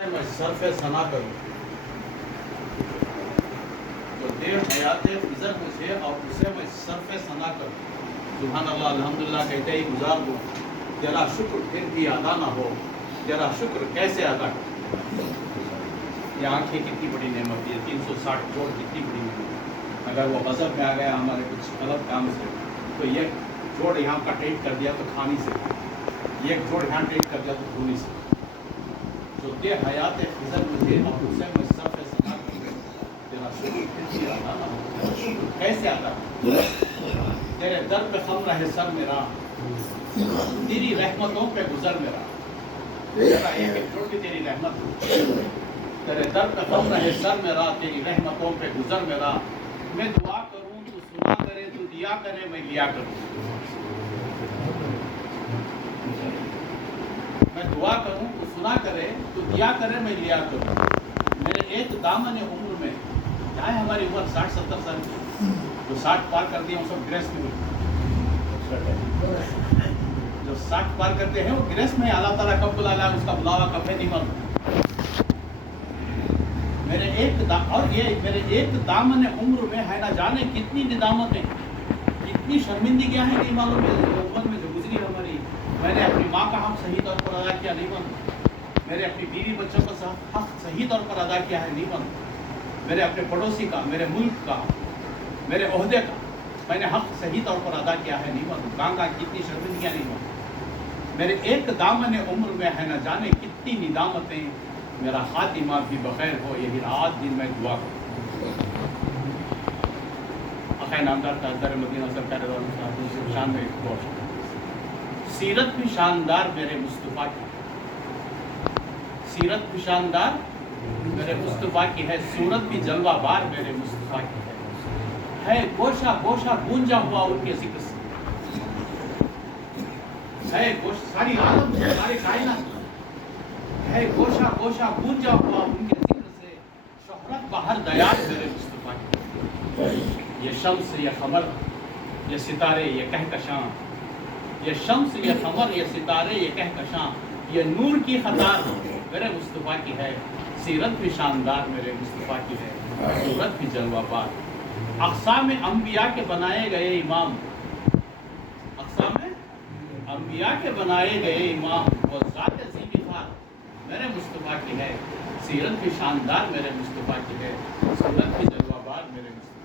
میں صرف ثنا کروں تو دے حیات فضل مجھے اور اسے میں صرف ثنا کروں. سبحان اللہ الحمدللہ کہتے ہی گزار دوں. تیرا شکر پھر بھی ادا نہ ہو, تیرا شکر کیسے ادا کروں. یہ آنکھیں کتنی بڑی نعمت ہے, 360 جوڑ کتنی بڑی نعمت. اگر وہ غضب میں آ گیا ہمارے کچھ غلط کام سے تو یہ جوڑ یہاں کا ٹائٹ کر دیا تو کھا نہیں سکتے, یہ جوڑ یہاں ٹائٹ کر دیا تو دھو نہیں سکتے. جو دے حیات فضل مجھے اور اسے میں صرف ثنا کروں. تیرا شکر پھر بھی ادا نہ ہو, تیرا شکر کیسے ادا کروں. تیرے در پہ خم رہے سر میرا, تیری رحمتوں پہ گزر میرا. میرا ایک ایک جوڑ بھی تیری رحمت ہو. تیرے در پہ خم رہے سر میرا, تیری رحمتوں پہ گزر میرا. میں دعا کروں تو سنا کرے, تو دیا کرے میں لیا کروں. میں دعا کروں تو سنا کرے, تو دیا کرے میں لیا کروں. میرے ایک دامن عمر میں, چاہے ہماری عمر 60-70 سال کی, جو 60 پار کر دیا وہ سب گریس میں ہوئی. جو 60 پار کرتے ہیں وہ گریس میں, اللہ تعالیٰ کب بلا ہے, اس کا بلاوا کب ہے نہیں معلوم. میرے ایک دامن عمر میں ہے نہ جانے کتنی ندامتیں, کتنی شرمندگیاں ہیں نہیں معلوم. عمر میں جو گزری ہماری, میں نے اپنی ماں کا حق صحیح طور پر ادا کیا نہیں معلوم, میرے اپنی بیوی بچوں کا حق صحیح طور پر ادا کیا ہے نہیں معلوم, میرے اپنے پڑوسی کا, میرے ملک کا, میرے عہدے کا میں نے حق صحیح طور پر ادا کیا ہے نہیں معلوم. کہاں کتنی شرمندگیاں نہیں معلوم. میرے ایک دامن عمر میں ہے نہ جانے کتنی ندامتیں, میرا خاتمہ بھی بخیر ہو یہی رات دن میں دعا کروں. اخیر نامدار تاجدار مدینہ سرکار شان میں ایک سیرت بھی شاندار میرے مصطفیٰ کی, سیرت بھی شاندار میرے مصطفیٰ کی ہے, صورت بھی جلوہ بار میرے مصطفیٰ کی ہے گوشہ گوشہ گونجا ہوا ان کے ذکر سے, ہے ساری عالم ساری کائنات ہے گوشہ گوشہ گونجا ہوا ان کے ذکر سے. شہرت بہر دیات میرے مصطفیٰ کی. یہ شمس یہ قمر یہ ستارے یہ کہکشاں, یہ شمس یہ قمر یہ ستارے یہ کہکشاں, یہ نور کی قطار میرے مصطفیٰ کی ہے. سیرت بھی شاندار میرے مصطفیٰ کی ہے, صورت بھی جلوہ بار. اقسام انبیاء کے بنائے گئے امام, اقسام انبیاء کے بنائے گئے امام, وہ ذات ذی بخار میرے مصطفیٰ کی ہے. سیرت بھی شاندار میرے مصطفیٰ کی ہے, صورت بھی جلوہ بار میرے مصطفیٰ